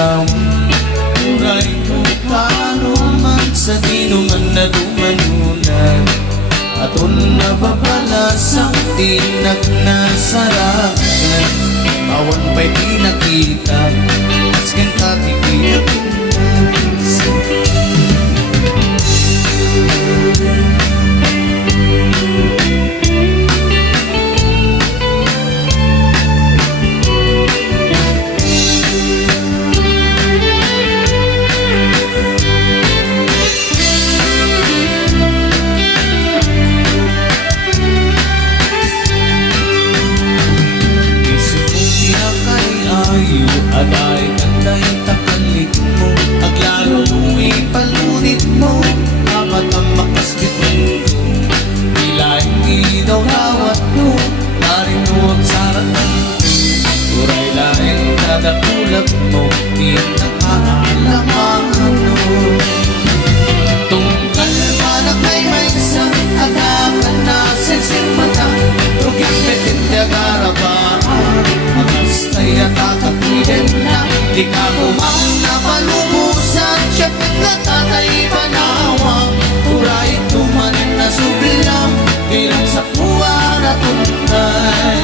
suglam. Uray ko kano man sa dinuman na dumanunan, aton nababalasang tinag na sarakan. Awan pa'y di nakita, askan katikiyak nasa. Aday kanday takalik mo, aglaro mo ipalunit mo, apat ang makasbit ko. Bilaing idaw lawat ko, narinuag saratan ko. Uray laing kadakulap mo, di nakaalam ang ano. Tungkal manak may maysa, agakan na sensirmata, rugyang betindya garabaan. Agastay at akapiden na, di ka kumang napalubusan, siyapit na tatay panawang. Uray tumanin na subilang, bilang sa puwa na tunay.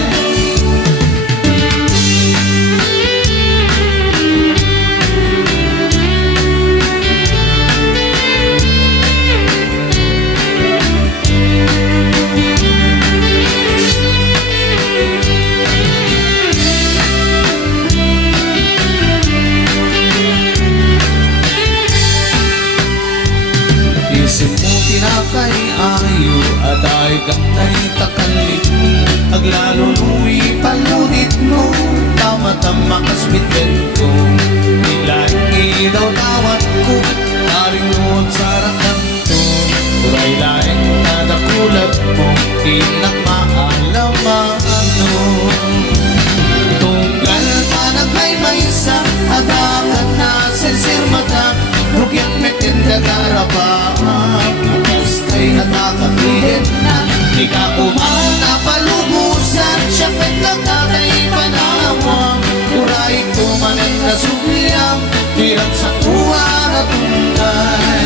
Isip mo tinakay ayo, atay gantay takalik mo, aglalo nuwi palunit mo, tama-tama kasbitin ko. Ilagi daw tawat ko, naring noon sarakan to. Uray laing nadakulap mo, di nakmaalam ano. Tunggal panag may maysa, agakan na sensirmata, rugyang metinda garabaan. Agastay at akapiden na, di ka kumang napalubusan, siyapit na tatay panawang. Uray tumanan na subliyang, hirap sa tuwa na tunay.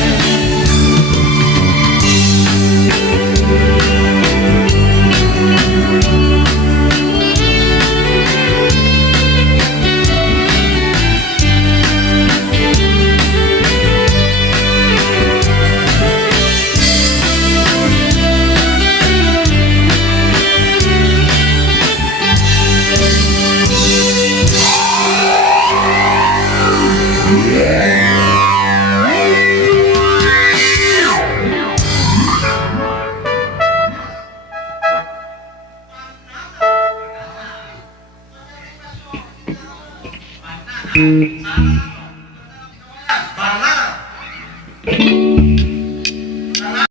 Mm-hmm.